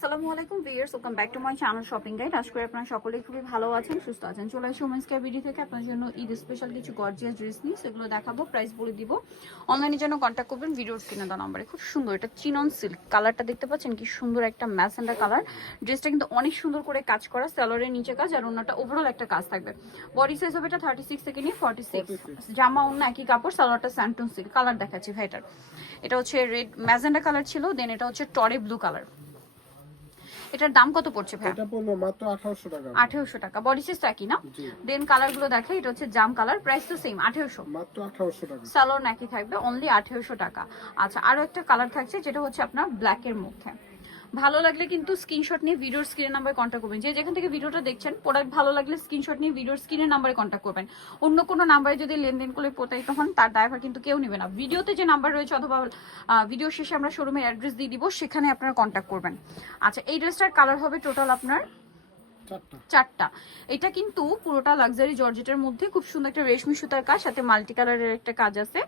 আসসালামু আলাইকুম viewers, welcome back to my channel shopping guide. আশা করি আপনারা সকলেই খুবই ভালো আছেন, সুস্থ আছেন। চলে আসি ওমেন্স কেয়ার ভিডিও থেকে আপনার জন্য ঈদ স্পেশাল কিছু গর্জিয়াস ড্রেস নিয়ে সেগুলো দেখাবো, প্রাইস বলে দিব। অনলাইনের জন্য কন্ট্যাক্ট করবেন ভিডিওর স্ক্রিনে দেওয়া নম্বরে। খুব সুন্দর, এটা চিনন সিল্ক কালারটা দেখতে পাচ্ছেন, কি সুন্দর একটা ম্যাজেন্ডা কালার। ড্রেসটা কিন্তু অনেক সুন্দর করে কাজ করা, সালোয়ারের নিচে কাজ আর ওন্নাটা ওভারঅল একটা কাজ থাকবে। বডি সাইজ হবে এটা 36 থেকে নিয়ে 46। জামা ওন্না একই কাপড়, সালোয়ারটা স্যান্টুন সিল্ক। কালার দেখাচ্ছি ভাই, এটা হচ্ছে রেড ম্যাজেন্ডা কালার ছিল, দেন এটা হচ্ছে টরে ব্লু কালার। এটার দাম কত পড়ছে ভাই? এটা পড়লো মাত্র 1800 টাকা। 1800 টাকা। বডি সাইজ একই না? দেন কালার গুলো দেখে, এটা হচ্ছে জাম কালার, প্রাইস তো সেম 1800, মাত্র 1800 টাকা। সালোয়ার নাকি থাকবে অনলি 1800 টাকা। আচ্ছা, আরো একটা কালার থাকছে যেটা হচ্ছে আপনার ব্ল্যাক এর মধ্যে। ভালো লাগলে কিন্তু স্ক্রিনশট নিয়ে ভিডিওর স্ক্রিনের নাম্বারে কন্ট্যাক্ট করবেন। যে যেখান থেকে ভিডিওটা দেখছেন, প্রোডাক্ট ভালো লাগলে স্ক্রিনশট নিয়ে ভিডিওর স্ক্রিনের নাম্বারে কন্ট্যাক্ট করবেন। অন্য কোনো নাম্বারে যদি লেনদেন করলে প্রতারিত হন, তার ড্রাইভার কিন্তু কেউ নেবে না। ভিডিওতে যে নাম্বার রয়েছে অথবা ভিডিও শেষে আমরা শোরুমের অ্যাড্রেস দিয়ে দিব, সেখানে আপনারা কন্ট্যাক্ট করবেন। আচ্ছা, এই ড্রেসটার কালার হবে টোটাল আপনার চারটা। এটা কিন্তু পুরোটা লাক্সারি জর্জেটের মধ্যে খুব সুন্দর একটা রেশমি সুতার কাজ, সাথে মাল্টি কালারের একটা কাজ আছে।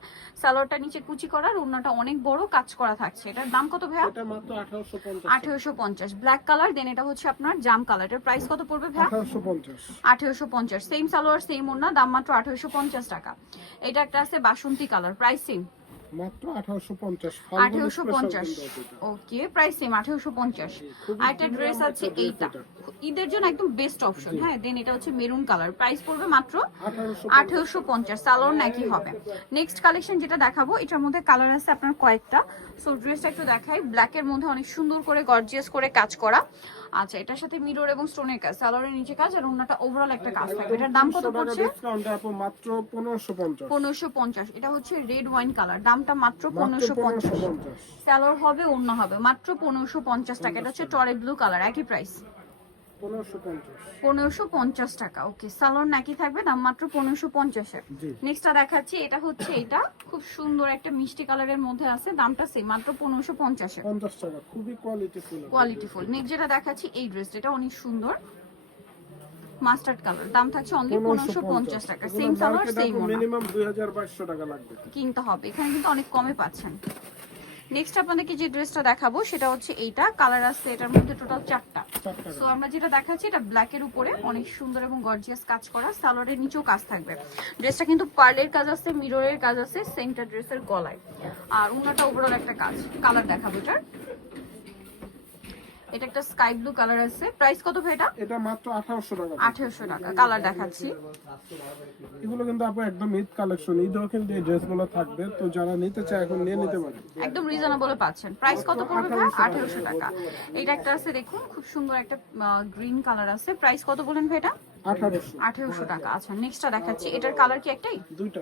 সালোয়ারটা নিচে কুচি করা, ওড়নাটা অনেক বড় কাজ করা থাকছে। এটার দাম কত ভাইয়া? এটা মাত্র 1850। 1850 ব্ল্যাক কালার। দেন এটা হচ্ছে আপনার জাম কালার। এর প্রাইস কত পড়বে ভাইয়া? 1850। 1850। সেম সালোয়ার সেম ওড়না, দাম মাত্র 1850 টাকা। এটা একটা আছে বাসন্তী কালার, প্রাইস সেম মাত্র 1850। 1850। ওকে, প্রাইস সেম 1850। আরেকটা ড্রেস আছে এইটা, ঈদের জন্য একদম বেস্ট অপশন। হ্যাঁ, দেন এটা হচ্ছে মেরুন কালার, প্রাইস পড়বে মাত্র 1850। সালোয়ার নাকি হবে। নেক্সট কালেকশন যেটা দেখাবো, এটার মধ্যে কালার আছে আপনার কয়েকটা। সো ড্রেসটা একটু দেখাই। ব্ল্যাক এর মধ্যে অনেক সুন্দর করে গর্জিয়াস করে কাজ করা। আচ্ছা, এটার সাথে মিরর এবং স্টোনের কাজ, সালোয়ারের নিচে কাজ আর ওন্নাটা ওভারঅল একটা কাজ থাকবে। এটার দাম কত পড়ছে? ডিসকাউন্ট আপু মাত্র 1550। 1550। এটা হচ্ছে রেড ওয়াইন কালার, দামটা মাত্র 1550। সালোয়ার হবে, ওন্না হবে, মাত্র 1550 টাকা। এটা হচ্ছে টরে ব্লু কালার, একই প্রাইস 1550 টাকা। ওকে, সালোয়ার নাকি থাকবে, দাম মাত্র 1550 এর। নেক্সটটা দেখাচ্ছি, এটা হচ্ছে এটা খুব সুন্দর একটা মিষ্টি কালারের মধ্যে আছে, দামটা সেম মাত্র 1550 এর। 50 টাকা, খুবই কোয়ালিটিফুল। নেক্সট যেটা দেখাচ্ছি এই ড্রেস, এটা অনেক সুন্দর মাস্টার্ড কালার, দাম থাকছে অনলি 1550 টাকা। সেম সালোয়ার সেম ওড়না, মিনিমাম 2200 টাকা লাগবে কিনতে হবে। এখানে কিন্তু অনেক কমে পাচ্ছেন। নেক্সট আপনাদেরকে যে ড্রেসটা দেখাবো সেটা হচ্ছে এইটা। কালার আছে এটার মধ্যে টোটাল 4টা। সো আমরা যেটা দেখাচ্ছি, এটা ব্ল্যাক এর উপরে অনেক সুন্দর এবং গর্জিয়াস কাজ করা, সালোয়ারের নিচেও কাজ থাকবে। ড্রেসটা কিন্তু পার্লের কাজ আছে, মিররের কাজ আছে সেন্টার ড্রেসের গলায়, আর ওন্নাটা ওভারঅল একটা কাজ। কালার দেখাবো এটার, এটা একটা স্কাই ব্লু কালার আছে। প্রাইস কত ভাই এটা? এটা মাত্র 1800 টাকা। 1800 টাকা। কালার দেখাচ্ছি, এগুলো কিন্তু আপু একদম ঈদ কালেকশন, ঈদও কিন্তু এই ড্রেসগুলো থাকবে, তো যারা নিতে চায় এখন নিয়ে নিতে পারে, একদম রিজনেবলে পাচ্ছেন। প্রাইস কত পড়বে ভাই? 1800 টাকা। এটা একটা আছে দেখুন, খুব সুন্দর একটা গ্রিন কালার আছে। প্রাইস কত বলেন ভাই এটা? 1800 টাকা। আচ্ছা, নেক্সটটা দেখাচ্ছি, এটার কালার কি একটাই? দুইটা।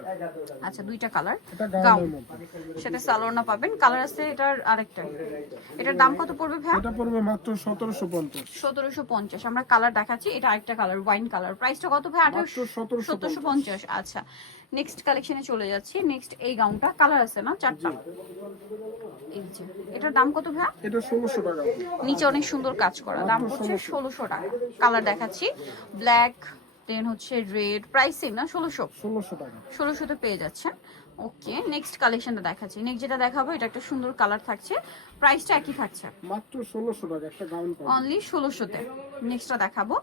আচ্ছা, দুইটা কালার, এটা গাউন গাউনের মধ্যে, সেটা সালোয়ার না পাবেন। কালার আছে এটার আরেকটা। এটার দাম কত পড়বে ভাই? এটা পড়বে মাত্র 1750। 1750। আমরা কালার দেখাচ্ছি, এটা আরেকটা কালার ওয়াইন কালার। প্রাইসটা কত ভাই? 1750। আচ্ছা, নেক্সট কালেকশনে চলে যাচ্ছি। নেক্সট এই গাউনটা, কালার আছে না 4টা। এই যে এটার দাম কত ভাই? এটা 1600 টাকা। নিচে অনেক সুন্দর কাজ করা, দাম হচ্ছে 1600 টাকা। কালার দেখাচ্ছি, ব্ল্যাক, দেন হচ্ছে রেড। প্রাইস সেম না? 1600 টাকা। 1600 তে পেয়ে যাচ্ছেন। ওকে, নেক্সট কালেকশনটা দেখাচ্ছি। নেক্সট যেটা দেখাবো, এটা একটা সুন্দর কালার থাকছে, প্রাইসটা একই থাকছে মাত্র 1600 টাকা একটা গাউন পাবেন অনলি 1600 তে। নেক্সটটা দেখাবো,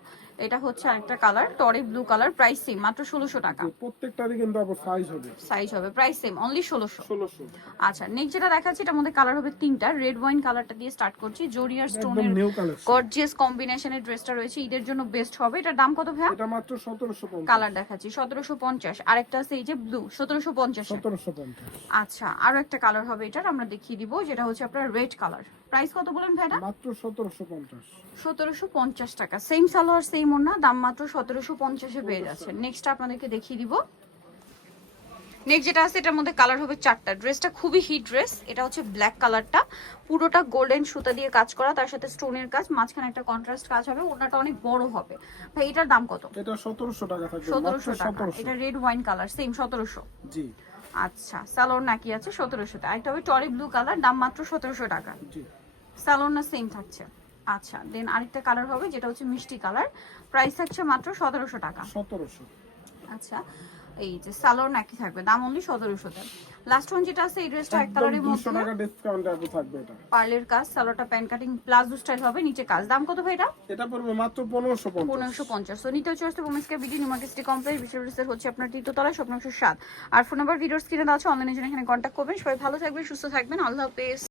এটা হচ্ছে আরেকটা কালার টরে ব্লু কালার, প্রাইস সেম মাত্র 1600 টাকা। প্রত্যেকটারই কিন্তু আবার সাইজ হবে, প্রাইস সেম অনলি 1600। 1600। আচ্ছা, নেক্সট যেটা দেখাচ্ছি, এটার মধ্যে কালার হবে 3টা। রেড ওয়াইন কালারটা দিয়ে স্টার্ট করছি, জরিয়ার স্টোনের নিউ কালেকশন, গর্জিয়াস কম্বিনেশনের ড্রেসটা রয়েছে, ঈদের জন্য বেস্ট হবে। এটার দাম কত ভাই? এটা মাত্র 1750। কালার দেখাচ্ছি 1750। আরেকটা আছে এই যে ব্লু, 1750। 1750। আচ্ছা, আরো একটা কালার হবে এটার, আমরা দেখিয়ে দিব, যেটা হচ্ছে আপনার রেড কালার। প্রাইস কত বলেন ভাইটা? মাত্র 1750। 1750 টাকা। সেম সালোয়ার সেম ওড়না, দাম মাত্র 1750 এ পেয়ে যাচ্ছে। নেক্সট আপনাদেরকে দেখিয়ে দিব। নেক্সট যেটা আছে, এটার মধ্যে কালার হবে 4টা। ড্রেসটা খুবই হিট ড্রেস। এটা হচ্ছে ব্ল্যাক কালারটা, পুরোটা গোল্ডেন সুতা দিয়ে কাজ করা, তার সাথে স্টোনের কাজ, মাঝখানে একটা কন্ট্রাস্ট কাজ হবে। ওড়নাটা অনেক বড় হবে। ভাই এটার দাম কত? এটা 1700 টাকা থাকবে। 1700 টাকা। এটা রেড ওয়াইন কালার, সেম 1700। জি। আচ্ছা, সালোয়ার নাকি আছে 1700 টাকা। একটা হবে টরি ব্লু কালার, দাম মাত্র 1700 টাকা। জি। সালোয়ার না সেম থাকছে। আচ্ছা, দেন আরেকটা কালার হবে যেটা হচ্ছে মিষ্টি কালার, প্রাইস থাকছে মাত্র 1700 টাকা। 1700। আচ্ছা, এই যে সালোয়ার নাকি থাকবে, দাম অনলি 1700 টাকা। লাস্ট ওয়ান যেটা আছে এই ড্রেসটা এক কালারের 200 মধ্যে টাকা ডিসকাউন্টে আপু থাকবে এটা। পার্লের কাজ, সালোয়ারটা প্যান্ট কাটিং প্লাজো স্টাইল হবে, নিচে কাজ। দাম কত ভাই এটা? এটা পড়বে মাত্র 1550। 1550। সো নিতে হচ্ছে ওমেন্সকে BD New Market City Complex, বিশ্ববিদ্যালয় হচ্ছে আপনার তৃতীয়তলায়, স্বপ্ন 7। আর ফোন নাম্বার ভিডিওস কিনে দেওয়া আছে, অনলাইনে জন্য এখানে কন্ট্যাক্ট করবেন। সবাই ভালো থাকবেন, সুস্থ থাকবেন, আল্লাহ হাফেজ।